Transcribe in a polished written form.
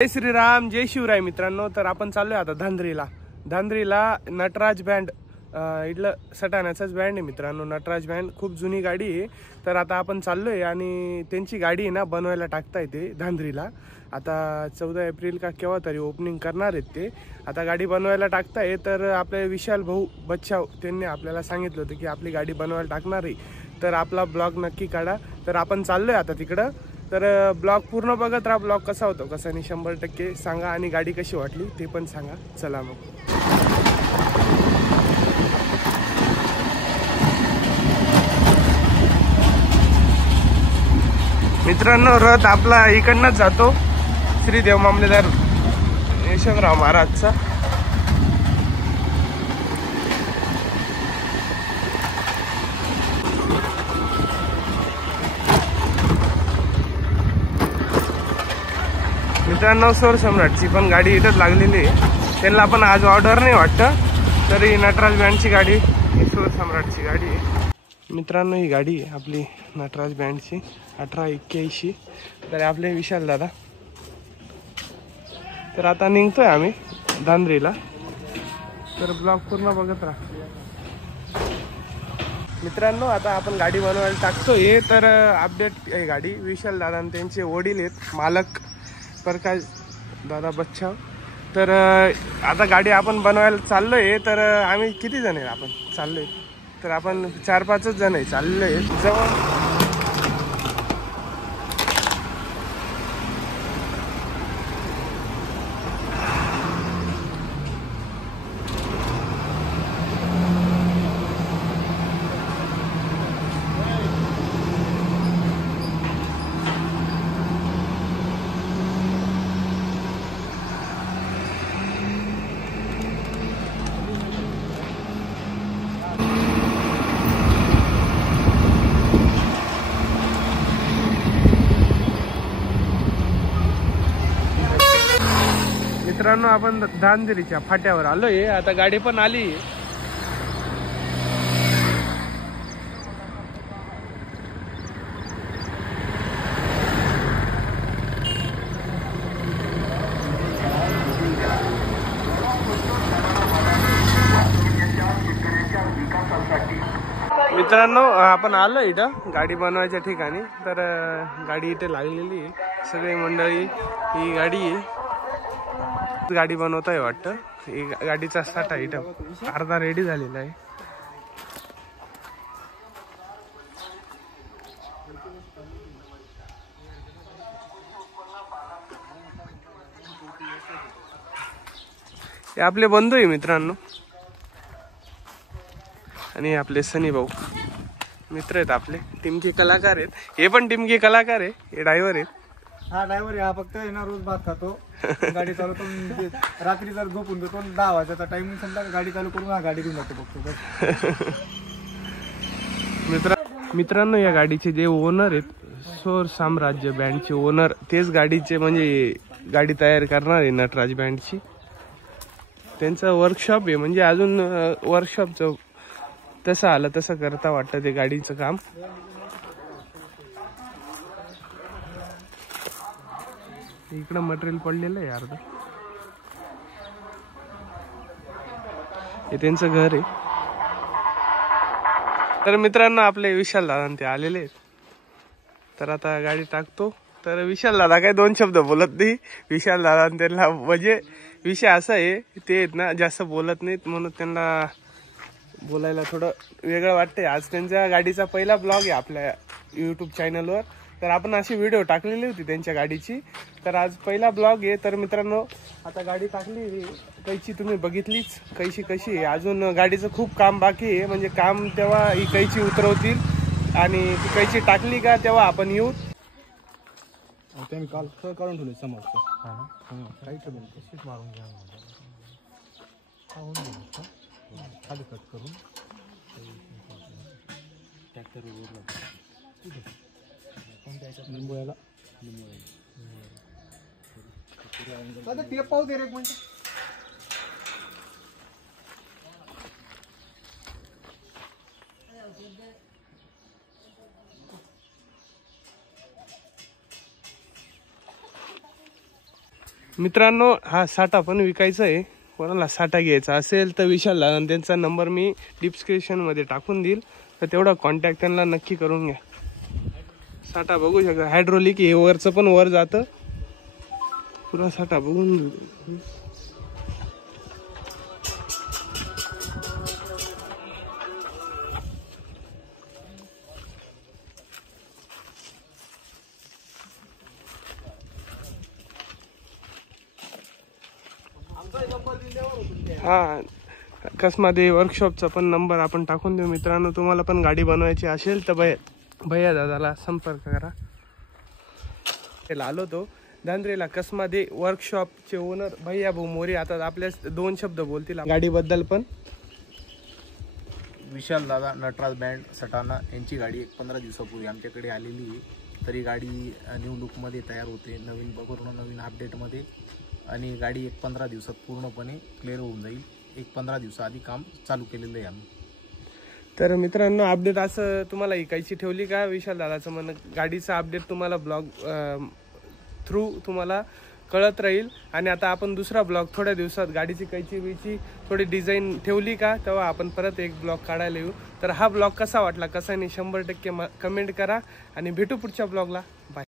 जय श्रीराम जय शिवराय मित्रांनो। तर आपण चाललोय आता धांद्रीला नटराज बँड इथलं सटाण्याचाच बँड आहे मित्रांनो। नटराज बँड खूप जुनी गाडी आहे। तर आता आपण चाललोय आणि त्यांची गाडी आहे ना बनवायला टाकताय ते धांद्रीला। आता 14 एप्रिल का केव्हा तरी ओपनिंग करणार आहेत ते। आता गाडी बनवायला टाकताय तर आपले विशाल भाऊ बच्चाव त्यांनी आपल्याला सांगितलं होतं की आपली गाडी बनवायला टाकणार आहे, तर आपला ब्लॉग नक्की काढा। तर आपण चाललोय आता तिकडं। तर ब्लॉग पूर्ण बघत राहा। ब्लॉग कसा होतो कसा नाही 100% सांगा आणि गाडी कशी वाटली ते पण सांगा। चला मग मित्रांनो, रथ आपला इकडनंच जातो श्री देव मामलेदार यशवंतराव महाराजचा। मित्रांनो, सोर सम्राटची पण गाडी इथंच लागलेली आहे। त्यांना पण आज ऑर्डर नाही वाटतं, तरी नटराज बँडची गाडी सोर सम्राटची गाडी आहे। मित्रांनो, ही गाडी आहे आपली नटराज बँडची 1881। तर आपले विशाल दादा। तर आता निघतोय आम्ही धांद्रीला। तर ब्लॉग पूर्ण बघत राहा मित्रांनो। आता आपण गाडी बनवायला टाकतोय। तर अपडेट आहे गाडी विशाल दादा आणि त्यांचे वडील आहेत मालक प्रकाश दादा बच्चा। तर आता गाडी आपण बनवायला चाललोय। तर आम्ही किती जण आहे आपण चाललोय, तर आपण 4-5 जण आहे चाललोय जवळ। मित्रांनो, आपण धांद्रीच्या फाट्यावर आलोय। आता गाडी पण आली। मित्रांनो, आपण आलो इथं गाडी बनवायच्या ठिकाणी। तर गाडी इथे लागलेली आहे, सगळी मंडळी ही गाडी आहे। गाडी बनवत आहे वाटतं। ही गाडीचा साठा इथं अर्धा रेडी झालेला आहे। हे आपले बंधू आहे मित्रांनो, आणि आपले सनी भाऊ मित्र आहेत आपले, टीमचे कलाकार आहेत। हे पण टीमचे कलाकार आहे, हे ड्रायव्हर आहेत। हा ड्रायव्हर आहे, हा फक्त ना रोज भात खातो, गाडी चालवतो, रात्री जर झोपून देतो 10 वाजता टाइमिंग समजा गाडी चालू करून हा गाडी घेऊन जातो फक्त। मित्रांनो, या गाडीचे जे ओनर आहेत सोर साम्राज्य बँडचे ओनर, तेच गाडीचे म्हणजे गाडी तयार करणार आहे नटराज बँडची। त्यांचं वर्कशॉप आहे, म्हणजे अजून वर्कशॉपचं तसं आलं तसं करता वाटतं ते गाडीचं काम। इकडं मटेरियल पडलेलं आहे अर्ध, हे त्यांचं घर आहे। तर मित्रांनो, आपले विशाल दादा ते आलेले आहेत। तर आता गाडी टाकतो। तर विशाल दादा काय 2 शब्द बोलत नाही। विशाल दादा त्यांना म्हणजे विषय असा आहे, ते आहेत ना जास्त बोलत नाहीत, म्हणून त्यांना बोलायला थोडं वेगळं वाटतंय। आज त्यांच्या गाडीचा पहिला ब्लॉग आहे आपल्या यूट्यूब चॅनलवर। तर आपण अशी व्हिडिओ टाकलेली होती त्यांच्या गाडीची, तर आज पहिला ब्लॉग आहे। तर मित्रांनो, आता गाडी टाकली कैची, तुम्ही बघितलीच कैची कशी आहे। अजून गाडीचं खूप काम बाकी आहे, म्हणजे काम तेव्हा ही कैची उतरवतील आणि ती कैची टाकली का तेव्हा आपण येऊ। मी काल काढून ठेवले समोर मारून घ्या खाली कट करून ट्रॅक्टर लिंबोळ्याला ते पाहू दे रे एक मिनिट। मित्रांनो हा साठा पण विकायचा आहे. कोणाला साठा घ्यायचा असेल तर विशाल दादा त्यांचा नंबर मी डिस्क्रिप्शन मध्ये टाकून देईल, तर तेवढा कॉन्टॅक्ट त्यांना नक्की करून घ्या. साठा बघू शकता हायड्रोलिक हे वरचं पण वर जातं. पुरा साठा बघून हा कसमध्ये वर्कशॉपचा पण नंबर आपण टाकून देऊ. मित्रांनो तुम्हाला पण गाडी बनवायची असेल तर भैया दादाला संपर्क करा. आलो तो धांद्रेला कसमध्ये वर्कशॉपचे ओनर भैया भाऊ मोरे आता आपल्या 2 शब्द बोलतील गाडीबद्दल. पण विशाल दादा नटराज बँड सटाणा यांची गाडी 15 दिवसापूर्वी आमच्याकडे आलेली आहे. तरी गाडी न्यू लुकमध्ये तयार होते, नवीन पूर्ण नवीन अपडेटमध्ये, आणि गाडी 15 दिवसात पूर्णपणे क्लिअर होऊन जाईल. 15 दिवसाआधी काम चालू केलेलं आहे आम्ही. तर मित्रांनो अपडेट असं तुम्हाला इकायची ठेवली का विशाल दादाचं म्हणणं गाडीचा अपडेट तुम्हाला ब्लॉग थ्रू तुम्हाला कळत राहील. आणि आता आपण दुसरा ब्लॉग थोड्या दिवसात गाडीची कैची थोडी डिझाईन ठेवली का तेव्हा आपण परत एक ब्लॉग काढायला येऊ. तर हा ब्लॉग कसा वाटला कसा नाही 100% कमेंट करा आणि भेटू पुढच्या ब्लॉगला.